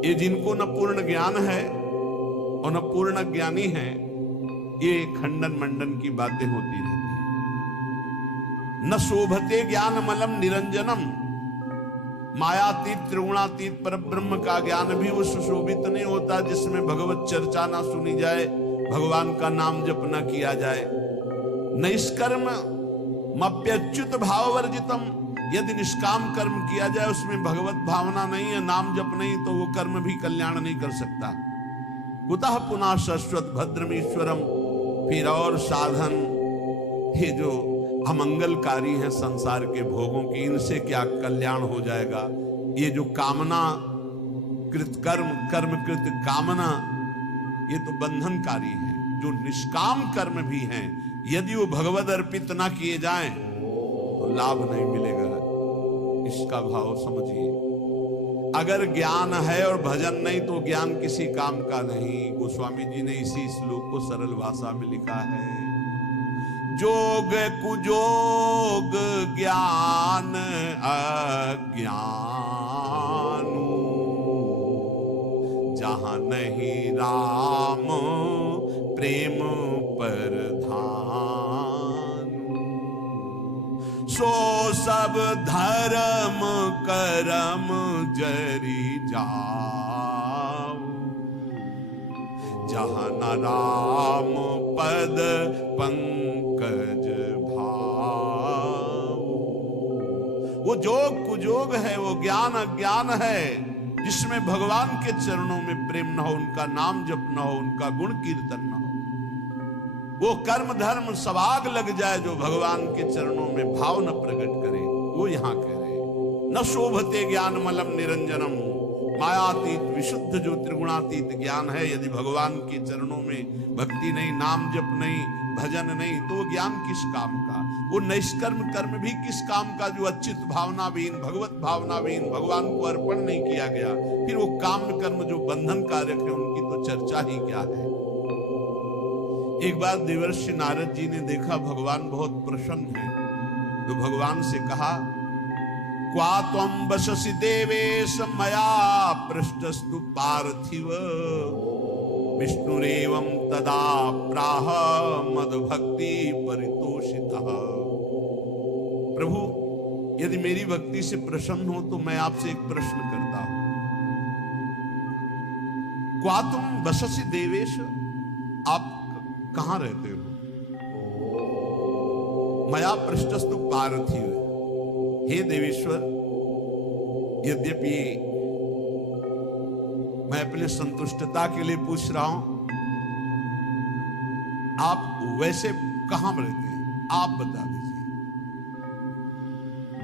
ये जिनको न पूर्ण ज्ञान है और न पूर्ण ज्ञानी है, ये खंडन मंडन की बातें होती रहती है। न शोभते ज्ञान मलम निरंजनम, मायातीत त्रिगुणातीत पर ब्रह्म का ज्ञान भी वो सुशोभित नहीं होता जिसमें भगवत चर्चा ना सुनी जाए, भगवान का नाम जप न किया जाए। निष्कर्म मप्यच्युत भाव वर्जितम, यदि निष्काम कर्म किया जाए उसमें भगवत भावना नहीं है, नाम जप नहीं, तो वो कर्म भी कल्याण नहीं कर सकता। कुतः पुनः शाश्वत भद्रमीश्वरम, फिर और साधन ये जो अमंगलकारी हैं संसार के भोगों की, इनसे क्या कल्याण हो जाएगा। ये जो कामना कृत कर्म, कर्म कृत कामना, ये तो बंधनकारी है। जो निष्काम कर्म भी हैं, यदि वो भगवद अर्पित ना किए जाएं तो लाभ नहीं मिलेगा। इसका भाव समझिए। अगर ज्ञान है और भजन नहीं तो ज्ञान किसी काम का नहीं। गोस्वामी जी ने इसी श्लोक को सरल भाषा में लिखा है, जोग कुजोग ज्ञान अज्ञान, जहां नहीं राम प्रेम परधान, सो सब धर्म करम जरी जाओ, जहां न राम पद पंकज भाव। वो जोग कुजोग है, वो ज्ञान अज्ञान है, जिसमें भगवान के चरणों में प्रेम न हो, उनका नाम जप न हो, उनका गुण कीर्तन न हो। वो कर्म धर्म सवाग लग जाए जो भगवान के चरणों में भाव न प्रकट करे, वो यहां कह रहे न शोभते ज्ञान मलम निरंजनम, मायातीत विशुद्ध जो त्रिगुणातीत ज्ञान है, यदि भगवान के चरणों में भक्ति नहीं, नाम जप नहीं, भजन नहीं, तो वो ज्ञान किस काम का। वो निष्कर्म कर्म भी किस काम का, जो अच्युत भावना विहीन, भगवत भावना विहीन, भगवान को अर्पण नहीं किया गया। फिर वो काम कर्म जो बंधन कारक है, उनकी तो चर्चा ही क्या है। एक बार देवर्षि नारद जी ने देखा भगवान बहुत प्रसन्न है, तो भगवान से कहा, क्वा त्वं वससि देवेश मया पृष्ठस्तु पार्थिव, विष्णुरेवं तदा प्राह मद्भक्ति परितोषितः। प्रभु, यदि मेरी भक्ति से प्रसन्न हो तो मैं आपसे एक प्रश्न करता हूं, क्वा तुम वससि देवेश, आप कहां रहते हो? मया पृष्ठस्तु पार्थिव, हे देवेश्वर, यद्यपि मैं अपने संतुष्टता के लिए पूछ रहा हूं, आप वैसे कहां रहते हैं, आप बता दीजिए।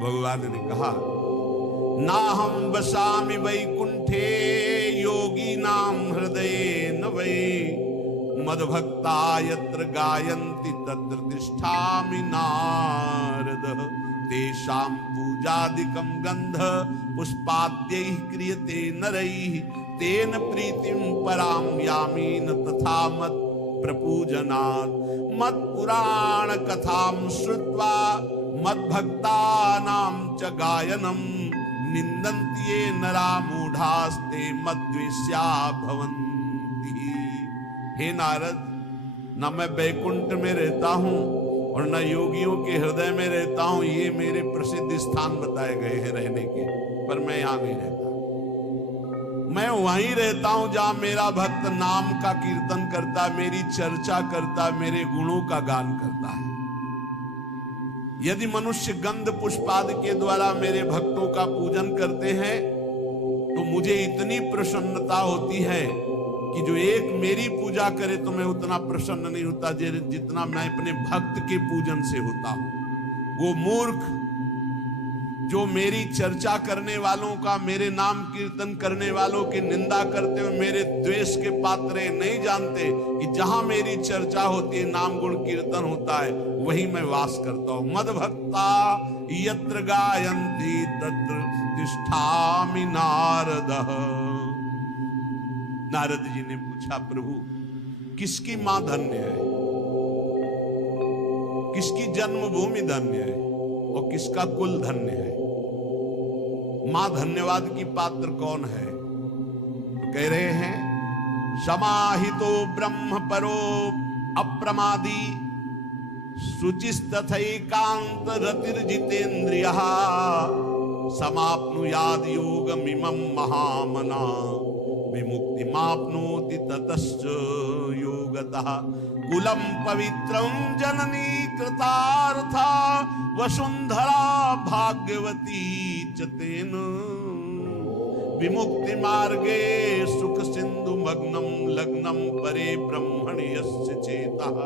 भगवान ने कहा, ना हम वसामि वैकुंठे योगी नाम हृदये न वै, मद्भक्ता यत्र गायन्ति तत्र तिष्ठामि नारद, तेषां पूजादिकं गंध पुष्पाद्यैः क्रियते नरैः, तेन प्रीतिं परां यामि न तथा मत् प्रपूजनात्। मत् पुराण कथां श्रुत्वा मद्भक्तानां च गायनं, निन्दन्ति ये नरा मूढास्ते मद्वेष्या भवन्ति। हे नारद, न मैं बैकुंठ में रहता हूं और न योगियों के हृदय में रहता हूं, ये मेरे प्रसिद्ध स्थान बताए गए हैं रहने के, पर मैं यहां नहीं रहता। मैं वहीं रहता हूं जहां मेरा भक्त नाम का कीर्तन करता, मेरी चर्चा करता, मेरे गुणों का गान करता है। यदि मनुष्य गंध पुष्पादि के द्वारा मेरे भक्तों का पूजन करते हैं तो मुझे इतनी प्रसन्नता होती है कि जो एक मेरी पूजा करे तो मैं उतना प्रसन्न नहीं होता जितना मैं अपने भक्त के पूजन से होता हूं। वो मूर्ख जो मेरी चर्चा करने वालों का, मेरे नाम कीर्तन करने वालों की निंदा करते हुए मेरे द्वेष के पात्र नहीं जानते कि जहां मेरी चर्चा होती है, नाम गुण कीर्तन होता है, वहीं मैं वास करता हूं। मद्भक्ता यत्र गायन्ति तत्र तिष्ठामि नारदः। नारद जी ने पूछा, प्रभु किसकी मां धन्य है, किसकी जन्मभूमि धन्य है और किसका कुल धन्य है? मां धन्यवाद की पात्र कौन है? कह रहे हैं समाहितो ब्रह्म परो अप्रमादी शुचिस्तथैकांत रतिर्जितेन्द्रियः समाप्नुयाद योगमिमं महामना विमुक्तिमाप्नोति ततश्च योगतः कुलं पवित्रं जननी कृतार्था वसुंधरा भाग्यवती च तेन विमुक्ति मार्गे सुख सिंधु मग्नम लग्नम परे ब्रह्मणि यस्य चेतः